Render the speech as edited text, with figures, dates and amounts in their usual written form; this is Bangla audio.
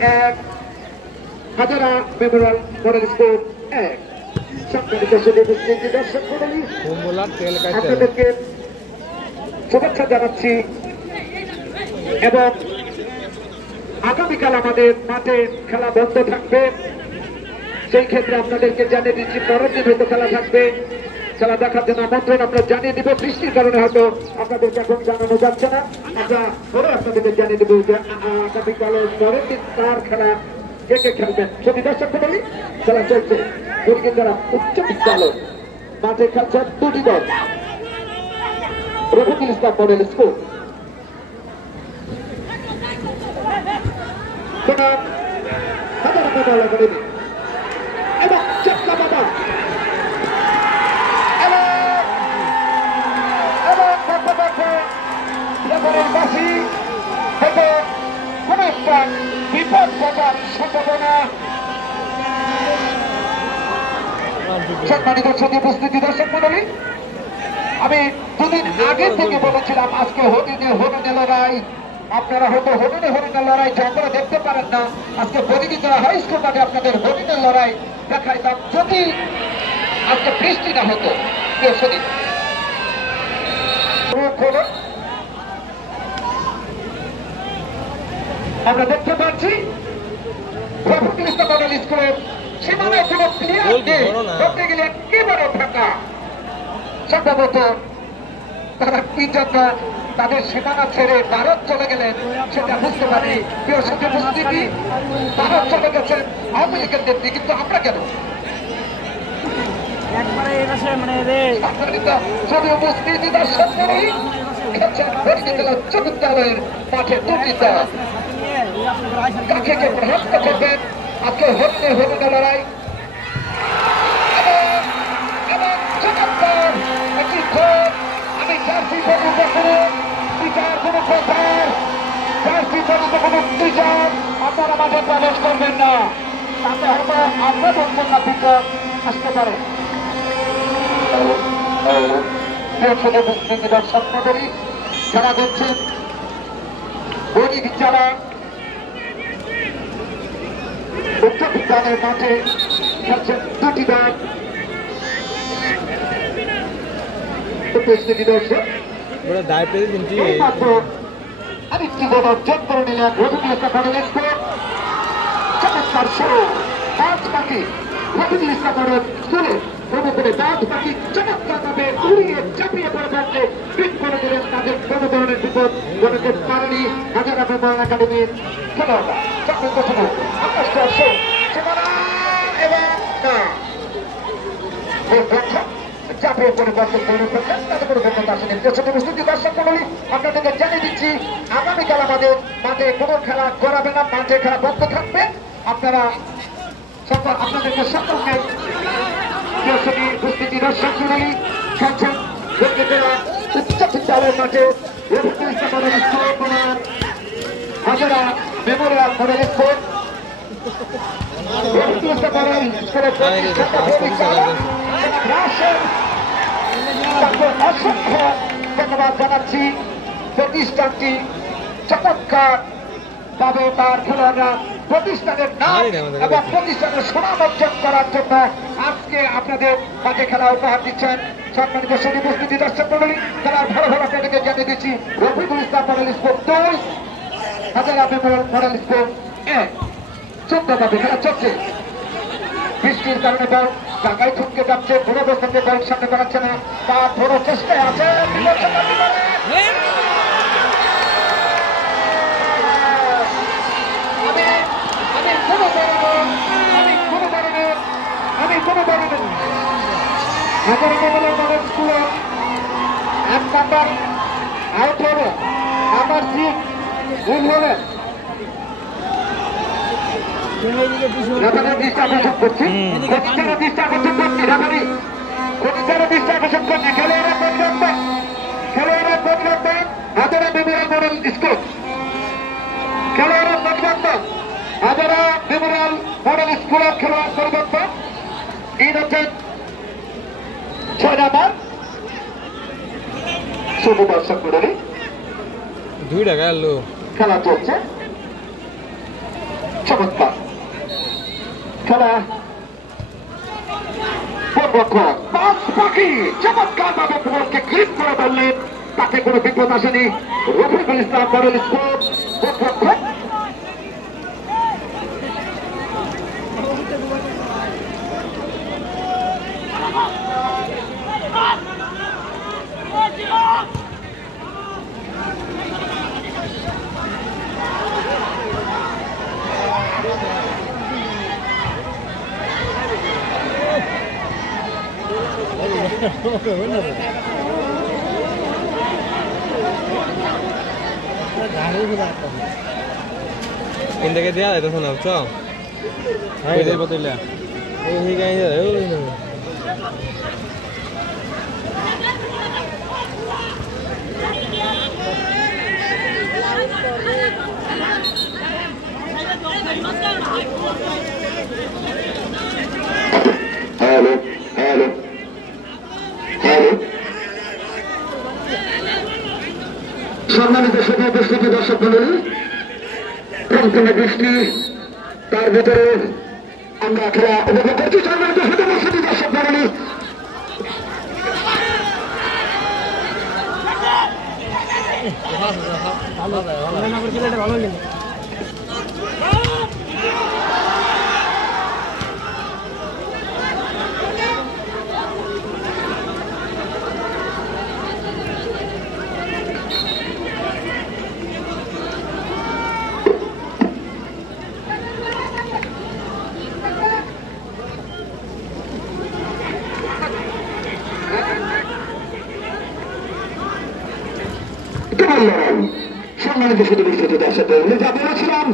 এক হাজারা মেমোরিয়াল মডেল স্কুল এক সম্মানিত দর্শক মণ্ডলী আপনাদেরকে শুভেচ্ছা জানাচ্ছি এবং আগামীকাল আমাদের মাঠে খেলা বন্ধ থাকবে সেই ক্ষেত্রে আপনাদেরকে জানিয়ে দিচ্ছি পরের দিন হয়তো খেলা থাকবে খেলা দেখার জন্য আমন্ত্রণ আমরা জানিয়ে দিব বৃষ্টির কারণে হয়তো আপনাদেরকে এখন জানানো যাচ্ছে না আমরা পরে আপনাদেরকে জানিয়ে দেবো যে আগামীকাল পরের দিন তার খেলা কে কে খেলবেন সত্যি দর্শক মণ্ডলী খেলা চলছে যারা উচ্চ বিদ্যালয় মাঠে খেলছে দুটি দল রফিকুল ইসলাম মডেল স্কুল এবং চেষ্টা বাবা বাসী থেকে কোন একটা বিপদ ঘটার সম্ভাবনা সম্মানিত সাথে উপস্থিতি দর্শক মণ্ডলী আমি দুদিন আগে থেকে বলেছিলাম আজকে হরিণে লড়াই আপনারা হয়তো হরিণের লড়াই আপনারা দেখতে পারেন না আজকে বরিগিতলা হাই স্কুল মাঠে আপনাদের হরিণের লড়াই দেখাইতাম যদি আজকে বৃষ্টি না হতো সেদিন আমরা দেখতে পাচ্ছি রফিকুল ইসলাম মডেল স্কুলের সীমানায় কোনো প্লেয়ার নেই ধরতে গেলে একেবারে ফাঁকা সম্ভবত তারা কি জন্য তাদের সীমানা ছেড়ে ভারত চলে গেলেন সেটা বুঝতে পারি প্রিয় সাথে উপস্থিতি ভারত চলে গেছেন আওয়ামী লীগের নেত্রী কিন্তু আমরা কেন উপস্থিতি দর্শক উচ্চ বিদ্যালয়ের মাঠে দুটি দল কাকে কে প্রভাবিত করবেন আজকে হরিণে লড়াই আমি জার্সি বলুন বিচার কোনো প্রচার জার্সি বলুন কোনো বিচার আপনারা মাঠে প্রবেশ করবেন না তাতে হয়তো আপনাদের জন্য বিপদ আসতে পারে দর্শক মণ্ডলী যারা দেখছেন বণিক যারা উচ্চ বিদ্যালয়ের মাঠে খেলছেন দুটি দল উপস্থিতি দর্শক আরেকটি দল অর্জন করে নিলেন রফিকুল ইসলাম মডেল স্কুল চমৎকার শুরু পাঁচ পাখি রফিকুল ইসলাম মডেল স্কুলে ভ্রমণ করে বাদ পাখি চমৎকার ভাবে উড়িয়ে চাপিয়ে পড়ে যাচ্ছে পিক করে দিলেন তাদের কোন ধরনের বিপদ ঘটাতে পারেনি হাজারা মেমোরিয়াল একাডেমির খেলোয়াড়রা চক্রের প্রথমে আকাশ এবং চাপিয়ে পড়ে দর্শক তাদের কোনো ঘটনা আসেনি উপস্থিতি দর্শক মণ্ডলী আপনাদেরকে জানিয়ে দিচ্ছি আগামীকাল আমাদের মাঠে কোনো খেলা করাবে না মাঠে খেলা বন্ধ থাকবে আপনারা আপনাদেরকে সকলকে উপস্থিতি দর্শক মণ্ডলী খেলছেন উচ্চ বিদ্যালয়ের মাঠে Rafiqul Islam model school Hazara memorial model school Rafiqul Islam model স্কুলের অসংখ্য ধন্যবাদ জানাচ্ছি প্রতিষ্ঠানটি চমৎকার ভাবে তার খেলোয়াড়রা প্রতিষ্ঠানের নাম এবং প্রতিষ্ঠানের সুনাম অর্জন করার জন্য আজকে আপনাদের মাঠে খেলা উপহার দিচ্ছেন সম্মানিত সঙ্গে উপস্থিতি দর্শক মণ্ডলী খেলার ভালো ভালো আপনাদেরকে জানিয়ে দিচ্ছি রফিকুল ইসলাম মডেল স্কুল 2 হাজারা মেমোরিয়াল মডেল স্কুল 1 সুন্দরভাবে খেলা চলছে বৃষ্টির কারণে বল জায়গায় ঠুকে যাচ্ছে পুরো অবস্থাতে বল সামনে করাচ্ছে না তার বড় চেষ্টায় আছে এক নাম্বার আউট হবে নাম্বার 6 ভুল হবে দৃষ্টি আকর্ষণ করছি খেলোয়াড়রা পরিবর্তন হাজারা মেমোরিয়াল মডেল স্কুল খেলোয়াড়রা পরিবর্তন হাজারা মেমোরিয়াল মডেল স্কুলের খেলোয়াড় পরিবর্তন এই হচ্ছেন 6 নাম্বার শুভ দর্শক মণ্ডলী 2 টাকা খেলা চলছে চমৎকার খেলা পাখি চমৎকার ভাবে বলকে গ্রিপ করে বললেন, তাকে কোনো বিপদ আসেনি। রফিকুল ইসলাম বড় score Indah dia itu sana, cok. Ayo betul ya. Ini kayaknya, hello hello hello সম্মানিত সভা উপস্থিতি দর্শক মণ্ডলী, রংপুরে বৃষ্টি, তার ভিতরে আমরা খেলা উপভোগ করছি। সম্মানিত সভা উপস্থিতি দর্শক মণ্ডলী, সম্মানিত সুদী দর্শক মণ্ডলী, যা বলেছিলাম